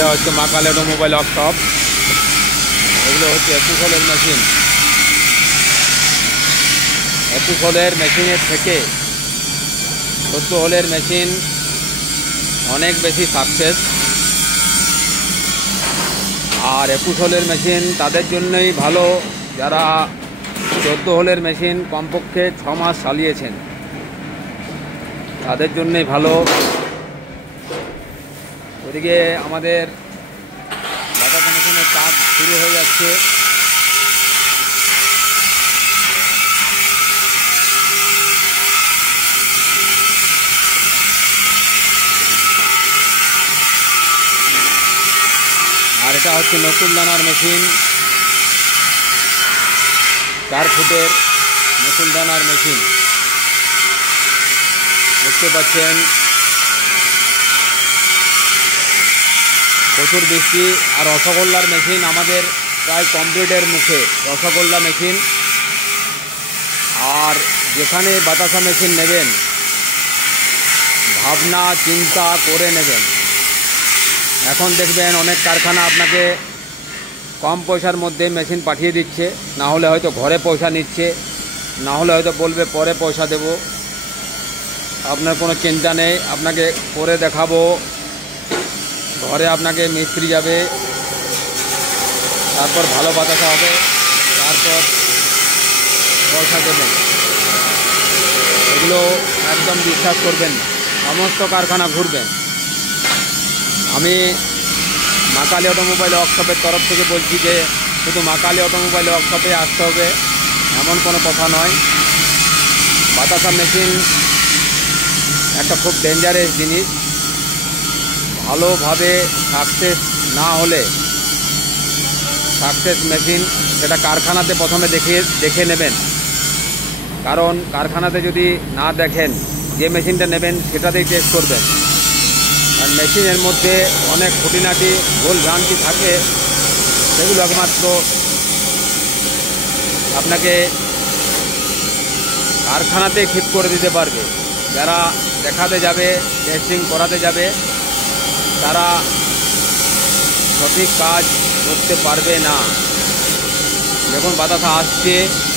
এটা হচ্ছে মা কালী অটোমোবাইল ওয়ার্কশপ। এগুলো হচ্ছে 21 হোলের মেশিন। 21 হোলের মেশিনের থেকে 14 হোলের মেশিন অনেক বেশি সাকসেস। আর 21 হোলের মেশিন তাদের জন্যই ভালো যারা 14 হোলের মেশিন কমপক্ষে 6 মাস চালিয়েছেন, তাদের জন্যই ভালো। ওদিকে আমাদের বাটাসা মেশিনের কাজ শুরু হয়ে যাচ্ছে। আর এটা হচ্ছে নকুল দানার মেশিন, 4 ফুটের নকুল দানার মেশিন। দেখতে পাচ্ছেন প্রচুর বৃষ্টি। আর রসগোল্লার মেশিন আমাদের প্রায় কমপ্লিটের মুখে, রসগোল্লা মেশিন। আর যেখানে বাতাসা মেশিন নেবেন ভাবনা চিন্তা করে নেবেন। এখন দেখবেন অনেক কারখানা আপনাকে কম পয়সার মধ্যে মেশিন পাঠিয়ে দিচ্ছে, না হলে হয়তো ঘরে পয়সা নিচ্ছে, না হলে হয়তো বলবে পরে পয়সা দেব। আপনার কোনো চিন্তা নেই, আপনাকে করে দেখাবো। ঘরে আপনাকে মিস্ত্রি যাবে, তারপর ভালো বাতাসা হবে, তারপর পয়সা দেবেন। এগুলো একদম বিশ্বাস করবেন না, সমস্ত কারখানা ঘুরবেন। আমি মা কালী অটোমোবাইল ওয়ার্কশপের তরফ থেকে বলছি যে শুধু মা কালী অটোমোবাইল ওয়ার্কশপে আসতে হবে এমন কোনো কথা নয়। বাতাসা মেশিন একটা খুব ডেঞ্জারাস জিনিস। ভালোভাবে সাকসেস না হলে সাকসেস মেশিন সেটা কারখানাতে প্রথমে দেখে নেবেন। কারণ কারখানাতে যদি না দেখেন, যে মেশিনটা নেবেন সেটাতেই টেস্ট করবেন। আর মেশিনের মধ্যে অনেক খুঁটিনাটি ভুল ভ্রান্তি থাকে, সেগুলো একমাত্র আপনাকে কারখানাতে ঠিক করে দিতে পারবে। যারা দেখাতে যাবে, টেস্টিং করাতে যাবে, তারা সঠিক কাজ করতে পারবে না। যখন বাতাসা আসছে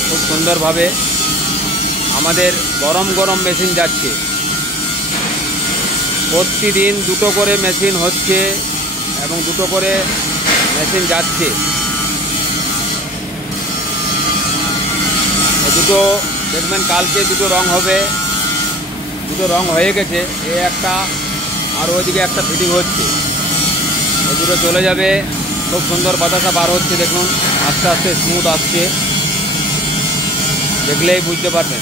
খুব সুন্দরভাবে, আমাদের গরম গরম মেশিন যাচ্ছে, প্রতিদিন 2টো করে মেশিন হচ্ছে এবং 2টো করে মেশিন যাচ্ছে। দুটো দেখবেন কালকে 2টো রং হবে, 2টো রং হয়ে গেছে, এ একটা আর ওইদিকে একটা ফিটিং হচ্ছে। এই 2টো চলে যাবে। খুব সুন্দর বাতাসা বার হচ্ছে, দেখুন আস্তে আস্তে স্মুথ আসছে, দেখলেই বুঝতে পারবেন।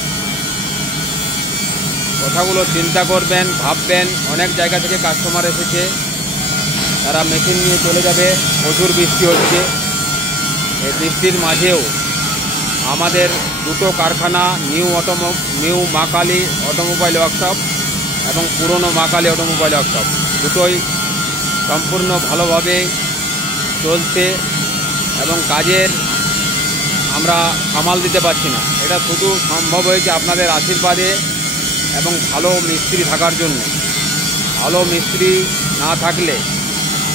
কথাগুলো চিন্তা করবেন, ভাববেন। অনেক জায়গা থেকে কাস্টমার এসেছে, তারা মেশিন নিয়ে চলে যাবে। প্রচুর বৃষ্টি হচ্ছে, এই বৃষ্টির মাঝেও আমাদের 2টো কারখানা, নিউ মা কালী অটোমোবাইল ওয়ার্কশপ এবং পুরনো মা কালী অটোমোবাইল ওয়ার্কশপ, দুটোই সম্পূর্ণ ভালোভাবে চলছে এবং কাজের আমরা সামাল দিতে পারছি না। এটা শুধু সম্ভব হয়েছে আপনাদের আশীর্বাদে এবং ভালো মিস্ত্রি থাকার জন্য। ভালো মিস্ত্রি না থাকলে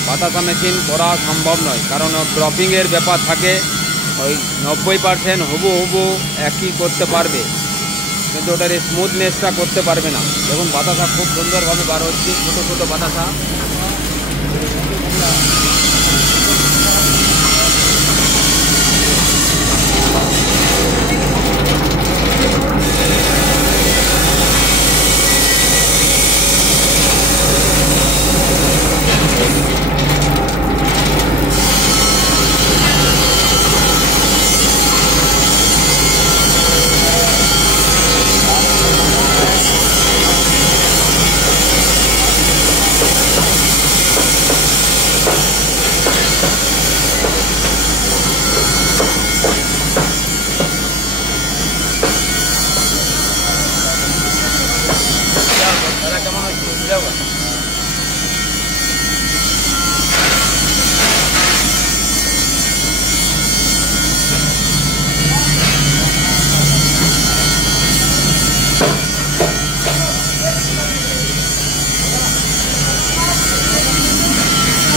বাতাসা মেশিন করা সম্ভব নয়, কারণ ড্রপিংয়ের ব্যাপার থাকে। ওই 90% হুবহু একই করতে পারবে, কিন্তু ওটার স্মুথনেসটা করতে পারবে না। দেখুন বাতাসা খুব সুন্দরভাবে বার হচ্ছে, ছোটো ছোটো বাতাসা।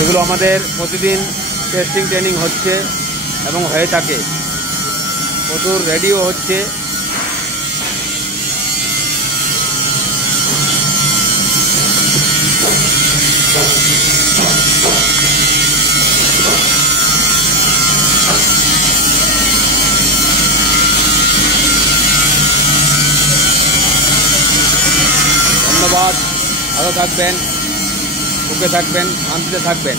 এগুলো আমাদের প্রতিদিন টেস্টিং ট্রেনিং হচ্ছে এবং হয়ে থাকে, প্রচুর রেডিও হচ্ছে। ধন্যবাদ, ভালো থাকবেন, সুখে থাকবেন, শান্তিতে থাকবেন।